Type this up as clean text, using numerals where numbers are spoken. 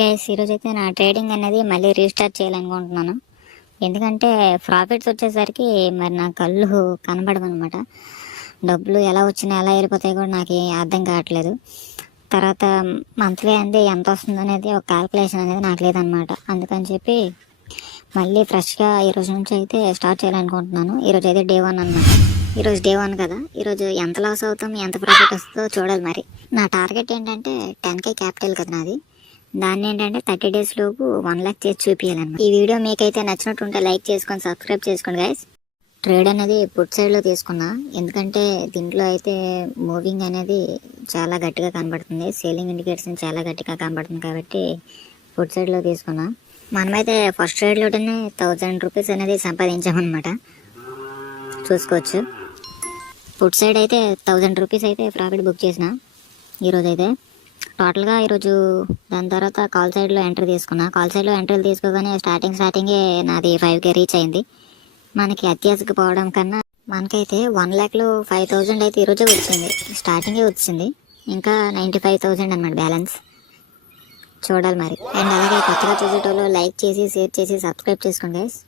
Guys, ఈరోజు అయితే నా ట్రేడింగ్ అనేది మళ్ళీ రీస్టార్ట్ చేయాలనుకుంటున్నాను. ఎందుకంటే ప్రాఫిట్స్ వచ్చేసరికి మరి నా కళ్ళు కనబడవన్నమాట. డబ్బులు ఎలా వచ్చినా ఎలా వెళ్ళిపోతాయి కూడా నాకు అర్థం కావట్లేదు. తర్వాత మంత్లీ అనేది ఎంత వస్తుంది అనేది ఒక క్యాల్కులేషన్ అనేది నాకు లేదనమాట. అందుకని చెప్పి మళ్ళీ ఫ్రెష్గా ఈరోజు నుంచి అయితే స్టార్ట్ చేయాలనుకుంటున్నాను. ఈరోజు అయితే డే 1 అనమాట. ఈరోజు డే 1 కదా, ఈరోజు ఎంత లాస్ అవుతాం ఎంత ప్రాఫిట్ వస్తుందో చూడాలి. మరి నా టార్గెట్ ఏంటంటే 10K క్యాపిటల్ కదా నాది. దాన్ని ఏంటంటే 30 days లోపు 1 lakh చేసి చూపించాలన్నమాట. ఈ వీడియో మీకైతే నచ్చినట్టు ఉంటే లైక్ చేసుకొని సబ్స్క్రైబ్ చేసుకోండి గైస్. ట్రేడ్ అనేది పుట్ సైడ్లో తీసుకున్నా, ఎందుకంటే దీంట్లో అయితే మూవింగ్ అనేది చాలా గట్టిగా కనబడుతుంది, సేలింగ్ ఇండికేటర్స్ చాలా గట్టిగా కనబడుతుంది కాబట్టి పుట్ సైడ్లో తీసుకున్నా. మనమైతే ఫస్ట్ ట్రేడ్లోనే 1000 రూపీస్ అనేది సంపాదించామన్నమాట. చూసుకోవచ్చు. పుట్ సైడ్ అయితే 1000 రూపీస్ అయితే ప్రాఫిట్ బుక్ చేసిన ఈరోజు అయితే. టోటల్గా ఈరోజు దాని తర్వాత కాల్ సైడ్లో ఎంట్రీ తీసుకున్నా. కాల్ సైడ్లో ఎంట్రీలు తీసుకోగానే స్టార్టింగే నాది 5K రీచ్ అయింది. మనకి అత్యాశకు పోవడం కన్నా మనకైతే 1 lakhలో 5000 అయితే ఈరోజే వచ్చింది, స్టార్టింగే వచ్చింది. ఇంకా 95,000 అన్నమాట బ్యాలెన్స్. చూడాలి మరి. అండ్ అలాగే కొత్తగా చూసేటోళ్ళు లైక్ చేసి షేర్ చేసి సబ్స్క్రైబ్ చేసుకోండి గైస్.